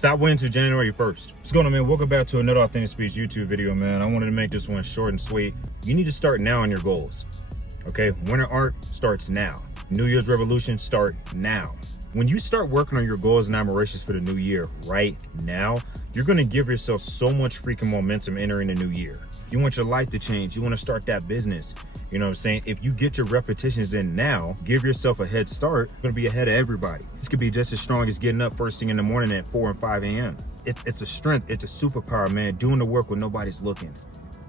Stop waiting till January 1st. What's going on, man? Welcome back to another Authentic Speech YouTube video, man. I wanted to make this one short and sweet. You need to start now on your goals. Okay, winter arc starts now. New Year's revolution start now. When you start working on your goals and aspirations for the new year right now, you're gonna give yourself so much freaking momentum entering the new year. You want your life to change. You want to start that business. You know what I'm saying? If you get your repetitions in now, give yourself a head start, you're gonna be ahead of everybody. This could be just as strong as getting up first thing in the morning at 4 and 5 a.m. It's a strength, it's a superpower, man. Doing the work when nobody's looking.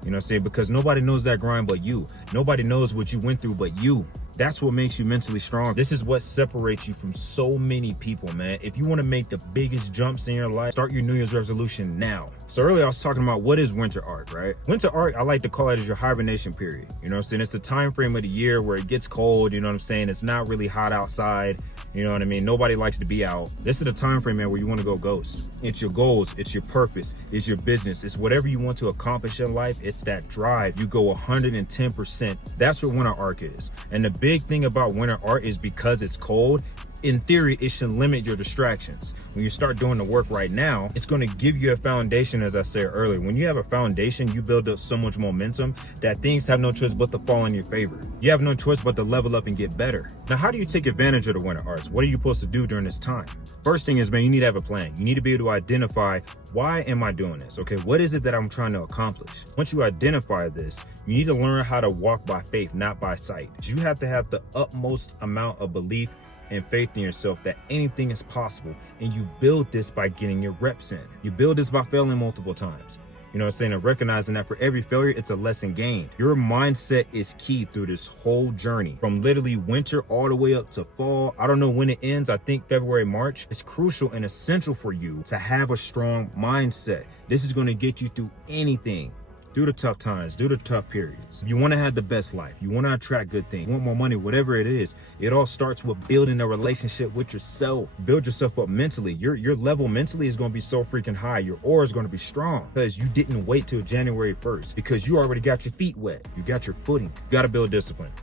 You know what I'm saying? Because nobody knows that grind but you. Nobody knows what you went through but you. That's what makes you mentally strong. This is what separates you from so many people, man. If you want to make the biggest jumps in your life, start your New Year's resolution now. So earlier I was talking about what is winter arc, right? Winter arc, I like to call it as your hibernation period. You know what I'm saying? It's the time frame of the year where it gets cold, you know what I'm saying? It's not really hot outside. You know what I mean? Nobody likes to be out. This is the time frame, man, where you want to go ghost. It's your goals, it's your purpose, it's your business, it's whatever you want to accomplish in life. It's that drive. You go 110%. That's what winter arc is. And the big thing about winter arc is because it's cold, in theory, it should limit your distractions. When you start doing the work right now, it's going to give you a foundation, as I said earlier. When you have a foundation, you build up so much momentum that things have no choice but to fall in your favor. You have no choice but to level up and get better. Now, how do you take advantage of the winter arcs? What are you supposed to do during this time? First thing is, man, you need to have a plan. You need to be able to identify, why am I doing this? Okay, what is it that I'm trying to accomplish? Once you identify this, you need to learn how to walk by faith, not by sight. You have to have the utmost amount of belief and faith in yourself that anything is possible. And you build this by getting your reps in. You build this by failing multiple times. You know what I'm saying? And recognizing that for every failure, it's a lesson gained. Your mindset is key through this whole journey. From literally winter all the way up to fall. I don't know when it ends. I think February, March. It's crucial and essential for you to have a strong mindset. This is going to get you through anything. Through the tough times, through the tough periods. You want to have the best life. You want to attract good things. You want more money, whatever it is. It all starts with building a relationship with yourself. Build yourself up mentally. Your level mentally is going to be so freaking high. Your aura is going to be strong because you didn't wait till January 1st because you already got your feet wet. You got your footing. You got to build discipline.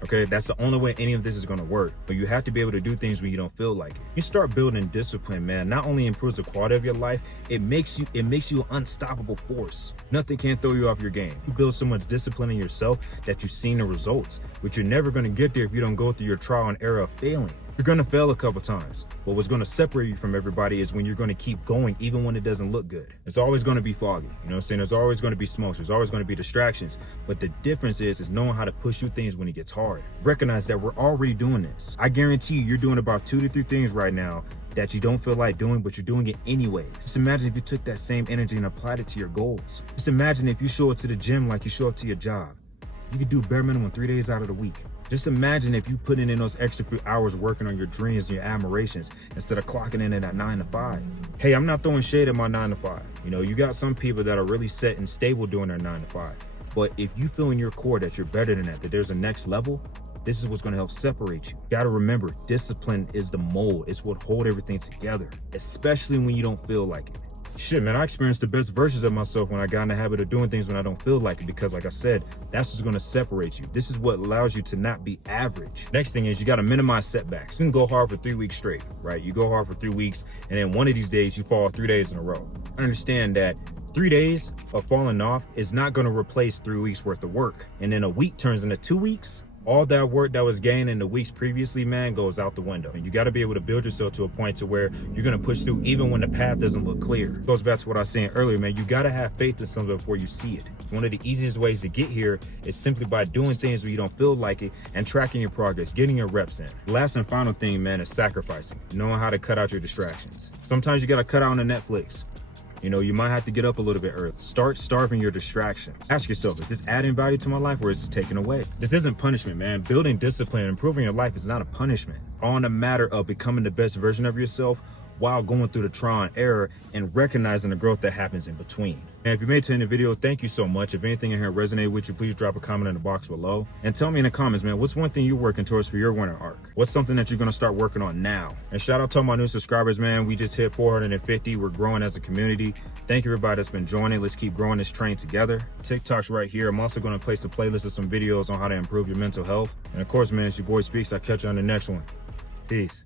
Okay, that's the only way any of this is going to work. But you have to be able to do things when you don't feel like it. You start building discipline, man. Not only improves the quality of your life, it makes you an unstoppable force. Nothing can throw you off your game. You build so much discipline in yourself that you've seen the results, but you're never going to get there if you don't go through your trial and error of failing. You're going to fail a couple times, but what's going to separate you from everybody is when you're going to keep going even when it doesn't look good. It's always going to be foggy. You know what I'm saying? There's always going to be smoke. There's always going to be distractions. But the difference is knowing how to push through things when it gets hard. Recognize that we're already doing this. I guarantee you're doing about 2 to 3 things right now that you don't feel like doing, but you're doing it anyways. Just imagine if you took that same energy and applied it to your goals. Just imagine if you show up to the gym like you show up to your job. You could do bare minimum 3 days out of the week. Just imagine if you put in those extra few hours working on your dreams and your admirations instead of clocking in at 9 to 5. Hey, I'm not throwing shade at my 9 to 5. You know, you got some people that are really set and stable doing their 9 to 5. But if you feel in your core that you're better than that there's a next level, this is what's going to help separate you. You got to remember, discipline is the mold. It's what hold everything together, especially when you don't feel like it. Shit, man, I experienced the best versions of myself when I got in the habit of doing things when I don't feel like it because, like I said, that's what's going to separate you. This is what allows you to not be average. Next thing is you got to minimize setbacks. You can go hard for 3 weeks straight, right? You go hard for 3 weeks, and then one of these days you fall 3 days in a row. I understand that 3 days of falling off is not going to replace 3 weeks worth of work. And then a week turns into 2 weeks. All that work that was gained in the weeks previously, man, goes out the window. And you got to be able to build yourself to a point to where you're going to push through even when the path doesn't look clear. It goes back to what I was saying earlier, man. You got to have faith in something before you see it. One of the easiest ways to get here is simply by doing things when you don't feel like it and tracking your progress, getting your reps in. The last and final thing, man, is sacrificing, knowing how to cut out your distractions. Sometimes you got to cut out on the Netflix. You know, you might have to get up a little bit early. Start starving your distractions. Ask yourself, is this adding value to my life or is this taking away? This isn't punishment, man. Building discipline, improving your life is not a punishment. On a matter of becoming the best version of yourself while going through the trial and error and recognizing the growth that happens in between. And if you made it to the end of the video, thank you so much. If anything in here resonated with you, please drop a comment in the box below. And tell me in the comments, man, what's one thing you're working towards for your winter arc? What's something that you're going to start working on now? And shout out to all my new subscribers, man. We just hit 450. We're growing as a community. Thank you, everybody that's been joining. Let's keep growing this train together. TikTok's right here. I'm also going to place a playlist of some videos on how to improve your mental health. And of course, man, it's your boy Speaks. I'll catch you on the next one. Peace.